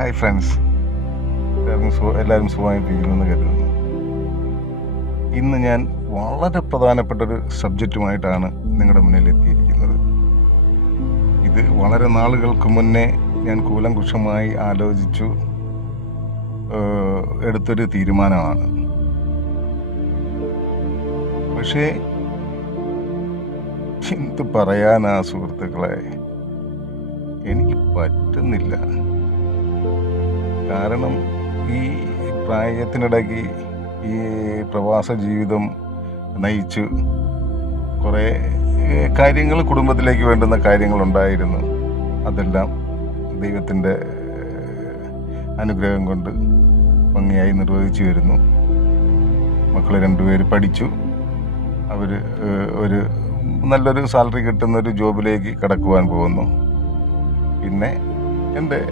Hi friends, എല്ലാവരും സുഖമായിട്ടിരിക്കുമെന്ന് കരുതുന്നു. ഇന്ന് ഞാൻ വളരെ പ്രധാനപ്പെട്ടൊരു സബ്ജക്റ്റുമായിട്ടാണ് നിങ്ങളുടെ മുന്നിൽ എത്തിയിരിക്കുന്നത്. ഇത് വളരെ നാളുകൾക്ക് മുന്നേ ഞാൻ കൂലങ്കുഷമായി ആലോചിച്ചു എടുത്തൊരു തീരുമാനമാണ്. പക്ഷേ എന്ത് പറയാനാ സുഹൃത്തുക്കളെ, എനിക്ക് പറ്റുന്നില്ല. കാരണം ഈ പ്രായത്തിനിടയ്ക്ക് ഈ പ്രവാസ ജീവിതം നയിച്ച് കുറേ കാര്യങ്ങൾ, കുടുംബത്തിലേക്ക് വേണ്ടുന്ന കാര്യങ്ങളുണ്ടായിരുന്നു. അതെല്ലാം ദൈവത്തിൻ്റെ അനുഗ്രഹം കൊണ്ട് ഭംഗിയായി നിർവഹിച്ചു വരുന്നു. മക്കൾ 2 പേര് പഠിച്ചു. അവർ ഒരു നല്ലൊരു സാലറി കിട്ടുന്നൊരു ജോബിലേക്ക് കടക്കുവാൻ പോകുന്നു. പിന്നെ എൻ്റെ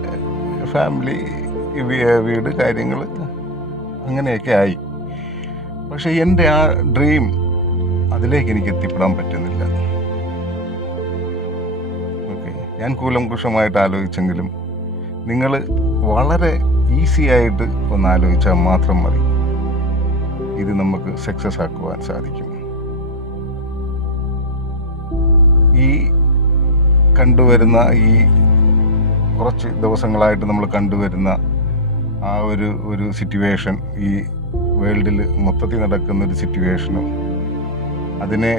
ഫാമിലി, വീട്, കാര്യങ്ങൾ അങ്ങനെയൊക്കെ ആയി. പക്ഷേ എൻ്റെ ആ ഡ്രീം, അതിലേക്ക് എനിക്ക് എത്തിപ്പെടാൻ പറ്റുന്നില്ല. ഓക്കെ, ഞാൻ കൂലംകുഷമായിട്ട് ആലോചിച്ചെങ്കിലും നിങ്ങൾ വളരെ ഈസി ആയിട്ട് ഒന്ന് ആലോചിച്ചാൽ മാത്രം മതി, ഇത് നമുക്ക് സക്സസ് ആക്കുവാൻ സാധിക്കും. ഈ കണ്ടുവരുന്ന ഈ കുറച്ച് ദിവസങ്ങളായിട്ട് നമ്മൾ കണ്ടുവരുന്ന ആ ഒരു സിറ്റുവേഷൻ, ഈ വേൾഡിൽ മൊത്തത്തിൽ നടക്കുന്നൊരു സിറ്റുവേഷനും അതിനെ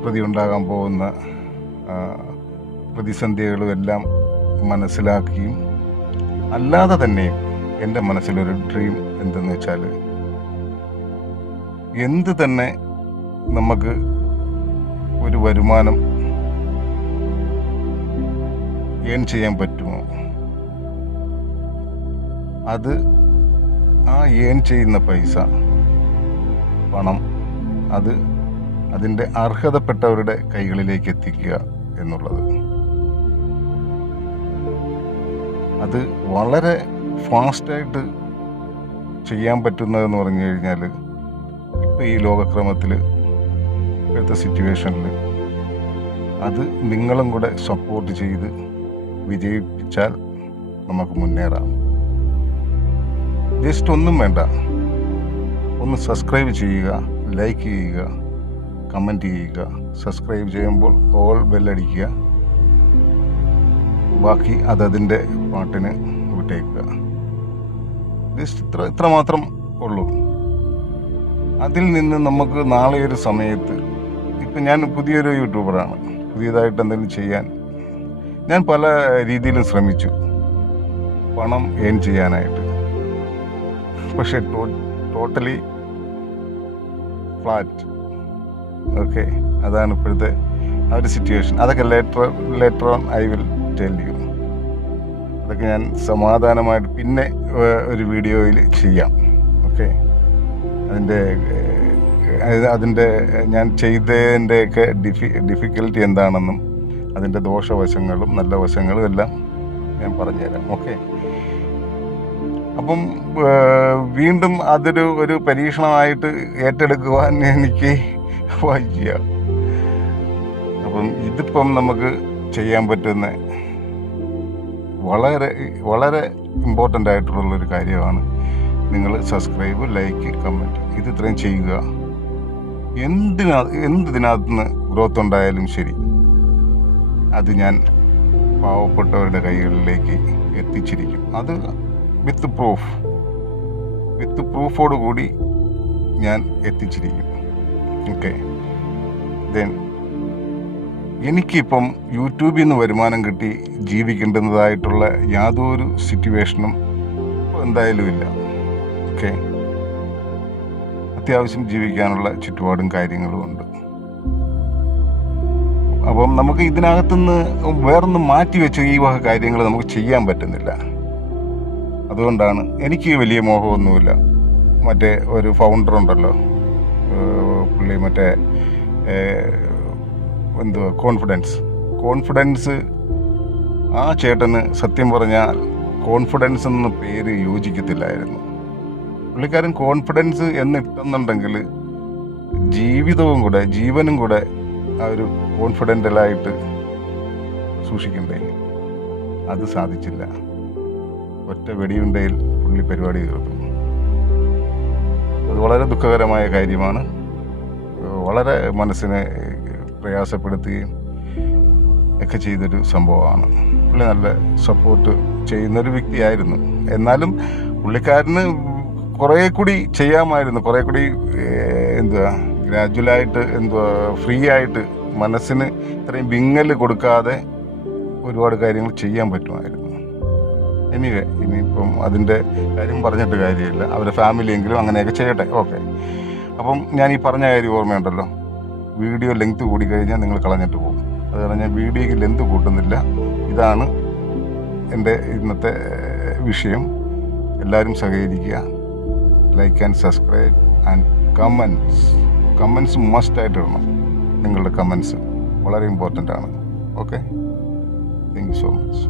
പ്രതി ഉണ്ടാകാൻ പോകുന്ന പ്രതിസന്ധികളും എല്ലാം മനസ്സിലാക്കിയും അല്ലാതെ തന്നെയും എൻ്റെ മനസ്സിലൊരു ഡ്രീം എന്തെന്ന് വെച്ചാൽ, എന്ത് തന്നെ നമുക്ക് ഒരു വരുമാനം ഏൺ ചെയ്യാൻ പറ്റുമോ, അത് ആ ഏൺ ചെയ്യുന്ന പൈസ, പണം, അത് അതിൻ്റെ അർഹതപ്പെട്ടവരുടെ കൈകളിലേക്ക് എത്തിക്കുക എന്നുള്ളത്. അത് വളരെ ഫാസ്റ്റായിട്ട് ചെയ്യാൻ പറ്റുന്നതെന്ന് പറഞ്ഞു കഴിഞ്ഞാൽ, ഇപ്പം ഈ ലോകക്രമത്തിൽ, ഇപ്പോഴത്തെ സിറ്റുവേഷനിൽ അത് നിങ്ങളും കൂടെ സപ്പോർട്ട് ചെയ്ത് വിജയിപ്പിച്ചാൽ നമുക്ക് മുന്നേറാം. ജസ്റ്റ് ഒന്നും വേണ്ട, ഒന്ന് സബ്സ്ക്രൈബ് ചെയ്യുക, ലൈക്ക് ചെയ്യുക, കമൻറ്റ് ചെയ്യുക. സബ്സ്ക്രൈബ് ചെയ്യുമ്പോൾ ഓൾ ബെല്ലടിക്കുക. ബാക്കി അതതിൻ്റെ പാട്ടിന് വിട്ടേക്കുക. ജസ്റ്റ് ഇത്ര മാത്രം ഉള്ളൂ. അതിൽ നിന്ന് നമുക്ക് നാളെ ഒരു സമയത്ത്, ഇപ്പം ഞാൻ പുതിയൊരു യൂട്യൂബറാണ്, പുതിയതായിട്ട് എന്തെങ്കിലും ചെയ്യാൻ ഞാൻ പല രീതിയിലും ശ്രമിച്ചു പണം ഏൺ ചെയ്യാനായിട്ട്. പക്ഷെ ടോട്ടലി ഫ്ലാറ്റ്. ഓക്കെ, അതാണ് ഇപ്പോഴത്തെ ആ ഒരു സിറ്റുവേഷൻ. അതൊക്കെ later on I will tell you. അതൊക്കെ ഞാൻ സമാധാനമായിട്ട് പിന്നെ ഒരു വീഡിയോയിൽ ചെയ്യാം. ഓക്കെ, അതിൻ്റെ ഞാൻ ചെയ്തതിൻ്റെയൊക്കെ ഡിഫിക്കൽട്ടി എന്താണെന്നും അതിൻ്റെ ദോഷവശങ്ങളും നല്ല വശങ്ങളും എല്ലാം ഞാൻ പറഞ്ഞുതരാം. ഓക്കെ, അപ്പം വീണ്ടും ഒരു പരീക്ഷണമായിട്ട് ഏറ്റെടുക്കുവാൻ എനിക്ക് വയ്യ. അപ്പം ഇതിപ്പം നമുക്ക് ചെയ്യാൻ പറ്റുന്ന വളരെ വളരെ ഇമ്പോർട്ടൻ്റ് ആയിട്ടുള്ളൊരു കാര്യമാണ്. നിങ്ങൾ സബ്സ്ക്രൈബ്, ലൈക്ക്, കമൻറ്റ്, ഇത് ഇത്രയും ചെയ്യുക. എന്തിനകത്തുനിന്ന് ഗ്രോത്ത് ഉണ്ടായാലും ശരി, അത് ഞാൻ പാവപ്പെട്ടവരുടെ കൈകളിലേക്ക് എത്തിച്ചിരിക്കും. അത് വിത്ത് പ്രൂഫോടുകൂടി ഞാൻ എത്തിച്ചിരിക്കും. ഓക്കെ, ദെൻ എനിക്കിപ്പം യൂട്യൂബിൽ നിന്ന് വരുമാനം കിട്ടി ജീവിക്കേണ്ടതായിട്ടുള്ള യാതൊരു സിറ്റുവേഷനും എന്തായാലും ഇല്ല. ഓക്കെ, അത്യാവശ്യം ജീവിക്കാനുള്ള ചുറ്റുപാടും കാര്യങ്ങളും ഉണ്ട്. അപ്പം നമുക്ക് ഇതിനകത്തുനിന്ന് വേറൊന്നും മാറ്റി വെച്ച് ഈ വക കാര്യങ്ങൾ നമുക്ക് ചെയ്യാൻ പറ്റുന്നില്ല. അതുകൊണ്ടാണ് എനിക്ക് വലിയ മോഹമൊന്നുമില്ല. മറ്റേ ഒരു ഫൗണ്ടർ ഉണ്ടല്ലോ, പുള്ളി മറ്റേ കോൺഫിഡൻസ്, ആ ചേട്ടന് സത്യം പറഞ്ഞാൽ കോൺഫിഡൻസ് എന്ന പേര് യോജിക്കത്തില്ലായിരുന്നു. പുള്ളിക്കാരൻ കോൺഫിഡൻസ് എന്നിട്ടെന്നുണ്ടെങ്കിൽ ജീവനും കൂടെ ആ ഒരു കോൺഫിഡൻ്റലായിട്ട് സൂക്ഷിക്കണ്ടേ. അത് സാധിച്ചില്ല. ഒറ്റ വെടിയുണ്ടയിൽ പുള്ളി പരിപാടി തീർത്തു. അത് വളരെ ദുഃഖകരമായ കാര്യമാണ്. വളരെ മനസ്സിനെ പ്രയാസപ്പെടുത്തുകയും ഒക്കെ ചെയ്തൊരു സംഭവമാണ്. പുള്ളി നല്ല സപ്പോർട്ട് ചെയ്യുന്നൊരു വ്യക്തിയായിരുന്നു. എന്നാലും പുള്ളിക്കാരന് കുറേ കൂടി ചെയ്യാമായിരുന്നു. കുറേ കൂടി ഗ്രാജുവലായിട്ട് ഫ്രീ ആയിട്ട് മനസ്സിന് ഇത്രയും വിങ്ങൽ കൊടുക്കാതെ ഒരുപാട് കാര്യങ്ങൾ ചെയ്യാൻ പറ്റുമായിരുന്നു. ഇനിയിപ്പം അതിൻ്റെ കാര്യം പറഞ്ഞിട്ട് കാര്യമില്ല. അവരുടെ ഫാമിലിയെങ്കിലും അങ്ങനെയൊക്കെ ചെയ്യട്ടെ. ഓക്കെ. അപ്പം ഞാൻ ഈ പറഞ്ഞ കാര്യം ഓർമ്മയുണ്ടല്ലോ, വീഡിയോ ലെങ്ത് കൂടിക്കഴിഞ്ഞാൽ നിങ്ങൾ കളഞ്ഞിട്ട് പോകും. അത് കാരണം ഞാൻ വീഡിയോയ്ക്ക് ലെന്ത് കൂട്ടുന്നില്ല. ഇതാണ് എൻ്റെ ഇന്നത്തെ വിഷയം. എല്ലാവരും സഹകരിക്കുക. Like and subscribe and comments മസ്റ്റായിട്ട് ഇടണം. നിങ്ങളുടെ കമൻസ് വളരെ ഇമ്പോർട്ടൻ്റ് ആണ്. Okay, thank you so much.